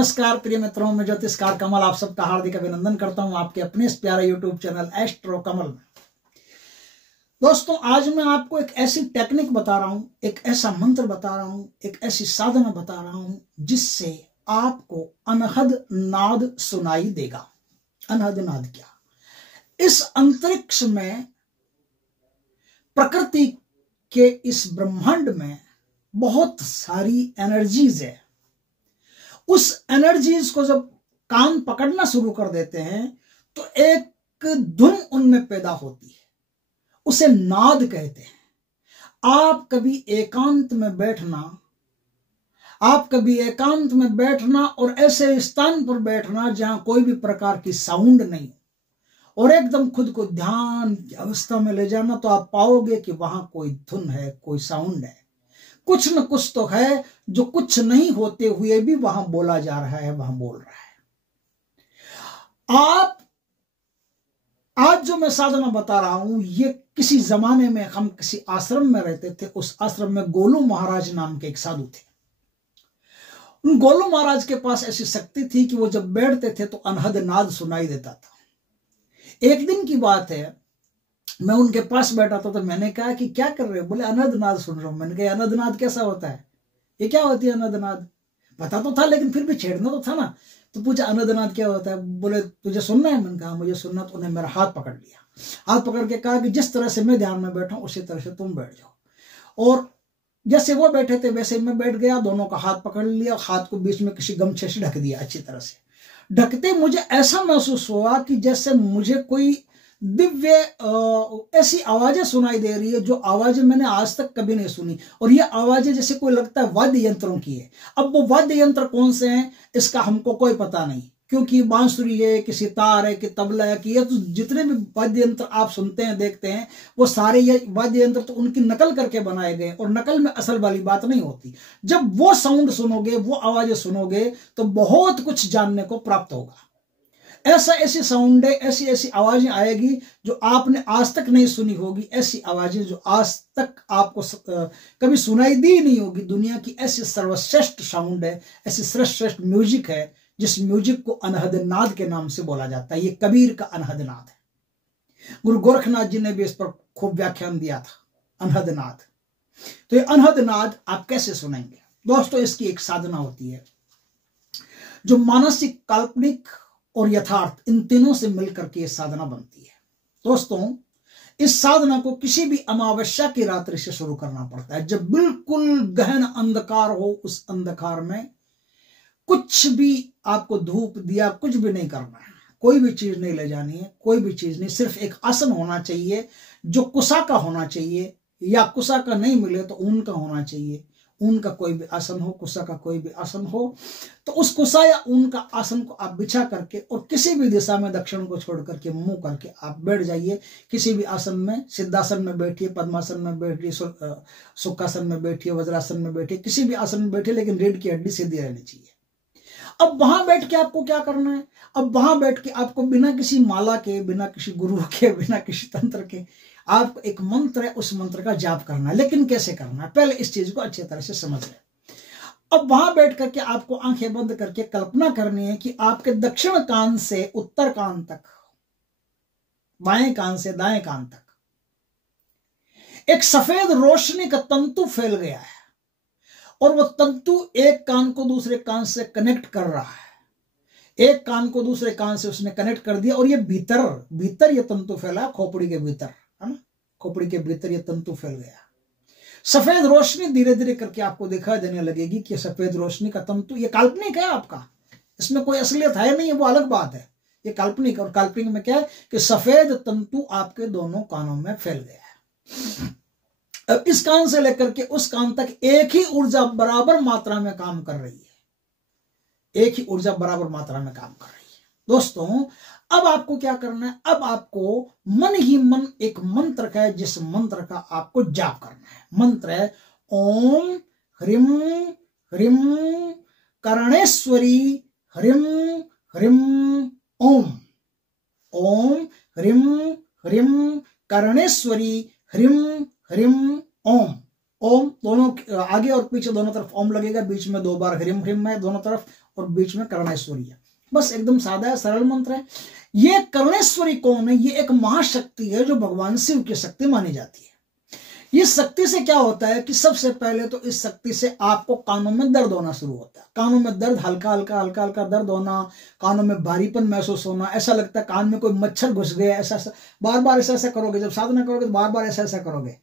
नमस्कार प्रिय मित्रों, मैं ज्योतिषकार कमल आप सबका हार्दिक अभिनंदन करता हूं आपके अपने इस प्यारे यूट्यूब चैनल एस्ट्रो कमल में। दोस्तों, आज मैं आपको एक ऐसी टेक्निक बता रहा हूं, एक ऐसा मंत्र बता रहा हूं, एक ऐसी साधना बता रहा हूं जिससे आपको अनहद नाद सुनाई देगा। अनहद नाद क्या? इस अंतरिक्ष में, प्रकृति के इस ब्रह्मांड में बहुत सारी एनर्जीज है। उस एनर्जीज को जब कान पकड़ना शुरू कर देते हैं तो एक धुन उनमें पैदा होती है, उसे नाद कहते हैं। आप कभी एकांत में बैठना और ऐसे स्थान पर बैठना जहां कोई भी प्रकार की साउंड नहीं और एकदम खुद को ध्यान की अवस्था में ले जाना, तो आप पाओगे कि वहां कोई धुन है, कोई साउंड है, कुछ न कुछ तो है जो कुछ नहीं होते हुए भी वहां बोला जा रहा है, वहां बोल रहा है। आप आज जो मैं साधना बता रहा हूं, ये किसी जमाने में हम किसी आश्रम में रहते थे। उस आश्रम में गोलू महाराज नाम के एक साधु थे। उन गोलू महाराज के पास ऐसी शक्ति थी कि वो जब बैठते थे तो अनहद नाद सुनाई देता था। एक दिन की बात है, मैं उनके पास बैठा था तो मैंने कहा कि क्या कर रहे हो? बोले अनहद नाद सुन रहा हूं। मैंने कहा अनहद नाद कैसा होता है? ये क्या होती है अनहद नाद? पता तो था लेकिन फिर भी छेड़ना तो था ना। तो पूछा अनहद नाद क्या होता है? बोले तुझे सुनना है? मैंने कहा मुझे सुनना। तो उन्हें मेरा हाथ पकड़ लिया, हाथ पकड़ के कहा कि जिस तरह से मैं ध्यान में बैठा हूं उसी तरह से तुम बैठ जाओ। और जैसे वो बैठे थे वैसे मैं बैठ गया, दोनों का हाथ पकड़ लिया, हाथ को बीच में किसी गमछे से ढक दिया। अच्छी तरह से ढकते मुझे ऐसा महसूस हुआ कि जैसे मुझे कोई दिव्य ऐसी आवाजें सुनाई दे रही है जो आवाजें मैंने आज तक कभी नहीं सुनी। और ये आवाजें जैसे कोई लगता है वाद्य यंत्रों की है। अब वो वाद्य यंत्र कौन से हैं इसका हमको कोई पता नहीं, क्योंकि बांसुरी है, कि सितार है, कि तबला है, कि ये तो जितने भी वाद्य यंत्र आप सुनते हैं देखते हैं वो सारे ये वाद्य यंत्र तो उनकी नकल करके बनाए गए, और नकल में असल वाली बात नहीं होती। जब वो साउंड सुनोगे, वो आवाजें सुनोगे तो बहुत कुछ जानने को प्राप्त होगा। ऐसी साउंड है, ऐसी आवाजें आएगी जो आपने आज तक नहीं सुनी होगी, ऐसी आवाजें जो आज तक आपको कभी सुनाई दी नहीं होगी। दुनिया की ऐसी सर्वश्रेष्ठ साउंड है, ऐसी श्रेष्ठ म्यूजिक है जिस म्यूजिक को अनहद नाद के नाम से बोला जाता है। ये कबीर का अनहद नाद है। गुरु गोरखनाथ जी ने भी इस पर खूब व्याख्यान दिया था, अनहद नाद। तो ये अनहद नाद आप कैसे सुनेंगे? दोस्तों, इसकी एक साधना होती है जो मानसिक, काल्पनिक और यथार्थ, इन तीनों से मिलकर के साधना बनती है। दोस्तों, इस साधना को किसी भी अमावस्या की रात्रि से शुरू करना पड़ता है, जब बिल्कुल गहन अंधकार हो। उस अंधकार में कुछ भी आपको धूप दिया कुछ भी नहीं करना है, कोई भी चीज नहीं ले जानी है, कोई भी चीज नहीं। सिर्फ एक आसन होना चाहिए जो कुशा का होना चाहिए, या कुशा का नहीं मिले तो ऊन का होना चाहिए। ऊन का कोई भी आसन हो, कुशा का कोई भी आसन हो, तो उस कुशा या ऊन का आसन को आप बिछा करके और किसी भी दिशा में दक्षिण को छोड़ करके मुंह करके आप बैठ जाइए। किसी भी आसन में, सिद्धासन में बैठिए, पद्मासन में बैठिए, सुखासन में बैठिए, वज्रासन में बैठिए, किसी भी आसन में बैठिए, लेकिन रीढ़ की हड्डी सीधी रहनी चाहिए। अब वहां बैठ के आपको क्या करना है? अब वहां बैठ के आपको बिना किसी माला के, बिना किसी गुरु के, बिना किसी तंत्र के, आपको एक मंत्र है, उस मंत्र का जाप करना है। लेकिन कैसे करना है, पहले इस चीज को अच्छी तरह से समझ लें। अब वहां बैठ करके आपको आंखें बंद करके कल्पना करनी है कि आपके दक्षिण कान से उत्तर कान तक, बाएं कान से दाएं कान तक एक सफेद रोशनी का तंतु फैल गया है, और वो तंतु एक कान को दूसरे कान से कनेक्ट कर रहा है। एक कान को दूसरे कान से उसने कनेक्ट कर दिया, और ये भीतर ये तंतु फैला, खोपड़ी के भीतर, है ना, खोपड़ी के भीतर ये तंतु फैल गया। सफेद रोशनी धीरे धीरे करके आपको दिखाई देने लगेगी कि सफेद रोशनी का तंतु, ये काल्पनिक है आपका, इसमें कोई असलियत है नहीं, वो अलग बात है, ये काल्पनिक। और काल्पनिक में क्या है कि सफेद तंतु आपके दोनों कानों में फैल गया है। अब इस कान से लेकर के उस कान तक एक ही ऊर्जा बराबर मात्रा में काम कर रही है, एक ही ऊर्जा बराबर मात्रा में काम कर रही है। दोस्तों, अब आपको क्या करना है? अब आपको मन ही मन एक मंत्र है, जिस मंत्र का आपको जाप करना है। मंत्र है ओम ह्रीम ह्रीम करणेश्वरी ह्रीम ह्रीम ओम। ओम ह्रीम ह्रीम करणेश्वरी ह्रीम ह्रीम ओम। ओम दोनों आगे और पीछे दोनों तरफ ओम लगेगा, बीच में 2 बार ह्रीम ह्रीम है दोनों तरफ, और बीच में कर्णेश्वरी है। बस एकदम सादा है, सरल मंत्र है। ये कर्णेश्वरी कौन है? ये एक महाशक्ति है जो भगवान शिव की शक्ति मानी जाती है। इस शक्ति से क्या होता है कि सबसे पहले तो इस शक्ति से आपको कानों में दर्द होना शुरू होता है। कानों में दर्द, हल्का हल्का हल्का हल्का दर्द होना, कानों में भारीपन महसूस होना, ऐसा लगता है कान में कोई मच्छर घुस गया, ऐसा बार बार ऐसा ऐसा करोगे, जब साधना करोगे तो बार बार ऐसा ऐसा करोगे,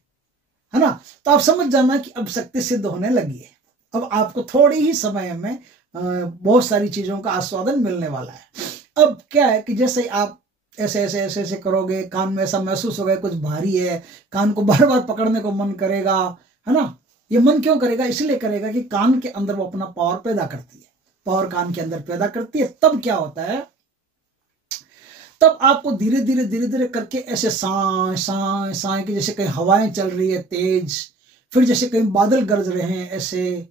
है ना, तो आप समझ जाना कि अब शक्ति सिद्ध होने लगी है। अब आपको थोड़ी ही समय में बहुत सारी चीजों का आस्वादन मिलने वाला है। अब क्या है कि जैसे आप ऐसे ऐसे ऐसे ऐसे करोगे, कान में ऐसा महसूस होगा कुछ भारी है, कान को बार बार पकड़ने को मन करेगा, है ना। ये मन क्यों करेगा? इसलिए करेगा कि कान के अंदर वो अपना पावर पैदा करती है, पावर कान के अंदर पैदा करती है। तब क्या होता है, तब आपको धीरे धीरे धीरे धीरे करके ऐसे साए साए साए की, जैसे कहीं हवाएं चल रही है तेज, फिर जैसे कहीं बादल गरज रहे हैं, ऐसे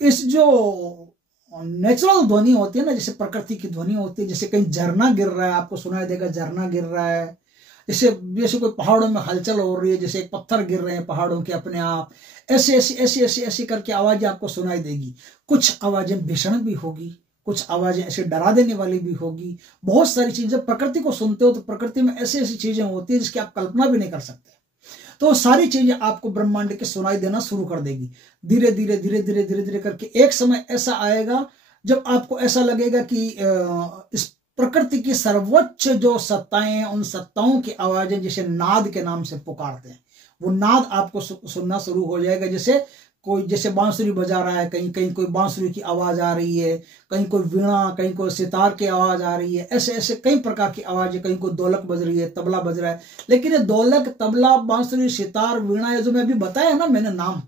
इस जो नेचुरल ध्वनि होती है ना, जैसे प्रकृति की ध्वनि होती है, जैसे कहीं झरना गिर रहा है आपको सुनाई देगा, झरना गिर रहा है, जैसे जैसे कोई पहाड़ों में हलचल हो रही है, जैसे एक पत्थर गिर रहे हैं पहाड़ों के अपने आप, ऐसे ऐसी ऐसी ऐसी ऐसी करके आवाजें आपको सुनाई देगी। कुछ आवाजें भीषण भी होगी, कुछ आवाजें ऐसे डरा देने वाली भी होगी। बहुत सारी चीजें, प्रकृति को सुनते हो तो प्रकृति में ऐसी ऐसी चीजें होती है जिसकी आप कल्पना भी नहीं कर सकते। तो सारी चीजें आपको ब्रह्मांड के सुनाई देना शुरू कर देगी धीरे धीरे धीरे धीरे धीरे धीरे करके। एक समय ऐसा आएगा जब आपको ऐसा लगेगा कि इस प्रकृति की सर्वोच्च जो सत्ताएं, उन सत्ताओं की आवाजें जिसे नाद के नाम से पुकारते हैं, वो नाद आपको सुनना शुरू हो जाएगा। जैसे कोई जैसे बांसुरी बजा रहा है, कहीं कहीं कोई बांसुरी की आवाज आ रही है, कहीं कोई वीणा, कहीं कोई सितार की आवाज आ रही है, ऐसे ऐसे कई प्रकार की आवाजें, कहीं कोई ढोलक बज रही है, तबला बज रहा है। लेकिन ये ढोलक, तबला, बांसुरी, सितार, वीणा, ये जो मैं अभी बताया ना मैंने नाम,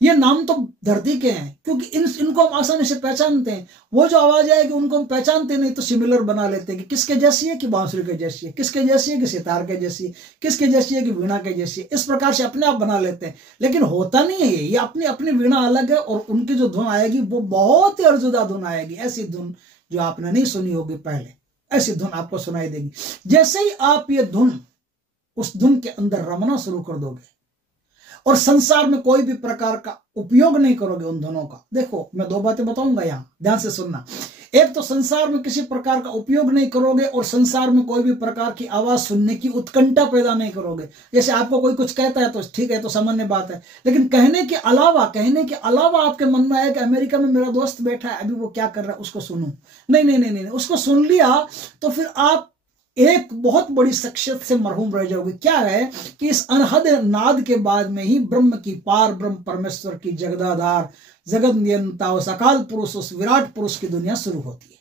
ये नाम तो धरती के हैं, क्योंकि इनको हम आसानी से पहचानते हैं। वो जो आवाज आएगी उनको हम पहचानते नहीं, तो सिमिलर बना लेते हैं कि किसके जैसी है, कि बांसुरी के जैसी है, किसके जैसी है, कि सितार के जैसी है, किसके जैसी है, कि वीणा के जैसी है। इस प्रकार से अपने आप बना लेते हैं, लेकिन होता नहीं है ये अपनी अपनी वीणा अलग है, और उनकी जो धुन आएगी वो बहुत ही अर्जुदा धुन आएगी, ऐसी धुन जो आपने नहीं सुनी होगी पहले, ऐसी धुन आपको सुनाई देगी। जैसे ही आप ये धुन, उस धुन के अंदर रमना शुरू कर दोगे और संसार में कोई भी प्रकार का उपयोग नहीं करोगे उन धुनों का। देखो मैं दो बातें बताऊंगा, यहां ध्यान से सुनना। एक तो संसार में किसी प्रकार का उपयोग नहीं करोगे, और संसार में कोई भी प्रकार की आवाज सुनने की उत्कंठा पैदा नहीं करोगे। जैसे आपको कोई कुछ कहता है तो ठीक है, तो सामान्य बात है, लेकिन कहने के अलावा आपके मन में आया कि अमेरिका में मेरा दोस्त बैठा है, अभी वो क्या कर रहा है, उसको सुनूं। नहीं नहीं नहीं नहीं, उसको सुन लिया तो फिर आप एक बहुत बड़ी शख्सियत से मरहूम रह जाओगे। क्या है कि इस अनहद नाद के बाद में ही ब्रह्म की, पार ब्रह्म परमेश्वर की, जगदाधार, जगत नियंता, उस अकाल पुरुष, उस विराट पुरुष की दुनिया शुरू होती है।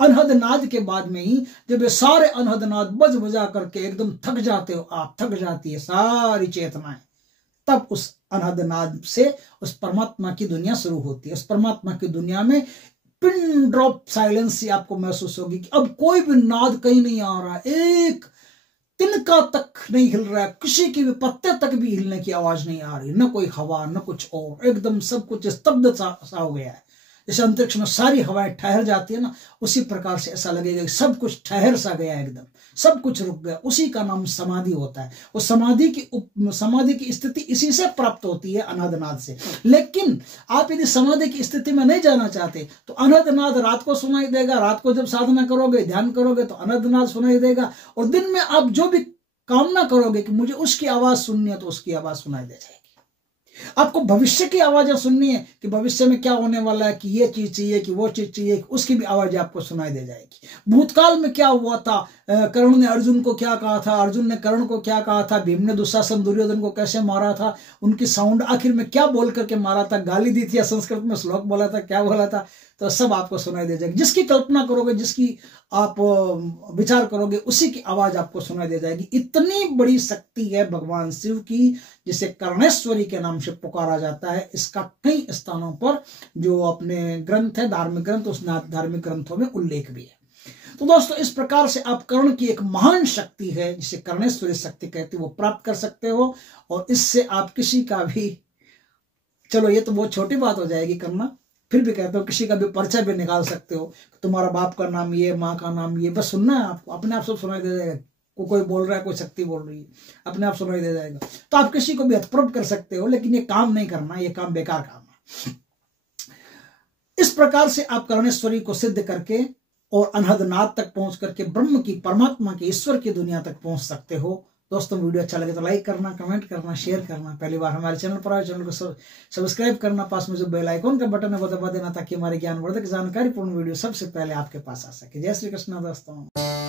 अनहद नाद के बाद में ही, जब ये सारे अनहद नाद बज बजा करके एकदम थक जाते हो आप, थक जाती है सारी चेतनाएं, तब उस अनहद नाद से उस परमात्मा की दुनिया शुरू होती है। उस परमात्मा की दुनिया में पिन ड्रॉप साइलेंस ही आपको महसूस होगी कि अब कोई भी नाद कहीं नहीं आ रहा, एक तिनका तक नहीं हिल रहा है, किसी की भी पत्ते तक भी हिलने की आवाज नहीं आ रही, न कोई हवा न कुछ और, एकदम सब कुछ स्तब्ध सा हो गया है। जैसे अंतरिक्ष में सारी हवाएं ठहर जाती है ना, उसी प्रकार से ऐसा लगेगा कि सब कुछ ठहर सा गया, एकदम सब कुछ रुक गया। उसी का नाम समाधि होता है। वो समाधि की स्थिति इसी से प्राप्त होती है, अनादनाद से। लेकिन आप यदि समाधि की स्थिति में नहीं जाना चाहते तो अनादनाद रात को सुनाई देगा, रात को जब साधना करोगे, ध्यान करोगे तो अनादनाद सुनाई देगा, और दिन में आप जो भी कामना करोगे कि मुझे उसकी आवाज सुननी है तो उसकी आवाज सुनाई दे जाएगी। आपको भविष्य की आवाजें सुननी है कि भविष्य में क्या होने वाला है, कि ये चीज चाहिए, कि वो चीज चाहिए, उसकी भी आवाजें आपको सुनाई दे जाएगी। भूतकाल में क्या हुआ था, कर्ण ने अर्जुन को क्या कहा था, अर्जुन ने कर्ण को क्या कहा था, भीम ने दुशासन दुर्योधन को कैसे मारा था, उनकी साउंड आखिर में क्या बोल करके मारा था, गाली दी थी या संस्कृत में श्लोक बोला था, क्या बोला था, तो सब आपको सुनाई दे जाएगी। जिसकी कल्पना करोगे, जिसकी आप विचार करोगे, उसी की आवाज आपको सुनाई दे जाएगी। इतनी बड़ी शक्ति है भगवान शिव की, जिसे कर्णेश्वरी के नाम से पुकारा जाता है। इसका कई स्थानों पर जो अपने ग्रंथ है, धार्मिक ग्रंथ, उस धार्मिक ग्रंथों में उल्लेख भी है। तो दोस्तों, इस प्रकार से आप कर्ण की एक महान शक्ति है, जिसे कर्णेश्वरी शक्ति कहते हैं, वो प्राप्त कर सकते हो। और इससे आप किसी का भी, चलो ये तो बहुत छोटी बात हो जाएगी करना, फिर भी कहते हो किसी का भी परिचय भी निकाल सकते हो। तुम्हारा बाप का नाम ये, माँ का नाम ये, बस सुनना है आपको, अपने आप सब सुनाई दे जाएगा। कोई बोल रहा है, कोई शक्ति बोल रही है, अपने आप सुनाई दे जाएगा। तो आप किसी को भी हतप्रभ कर सकते हो, लेकिन ये काम नहीं करना, ये काम बेकार काम है। इस प्रकार से आप करुणेश्वरी को सिद्ध करके और अनहद नाद तक पहुंच करके ब्रह्म की, परमात्मा की, ईश्वर की दुनिया तक पहुंच सकते हो। दोस्तों वीडियो अच्छा लगे तो लाइक करना, कमेंट करना, शेयर करना। पहली बार हमारे चैनल पर आए, चैनल को सब्सक्राइब करना, पास में जो बेल आइकॉन का बटन है वो दबा देना, ताकि हमारी ज्ञानवर्धक जानकारीपूर्ण वीडियो सबसे पहले आपके पास आ सके। जय श्री कृष्ण दोस्तों।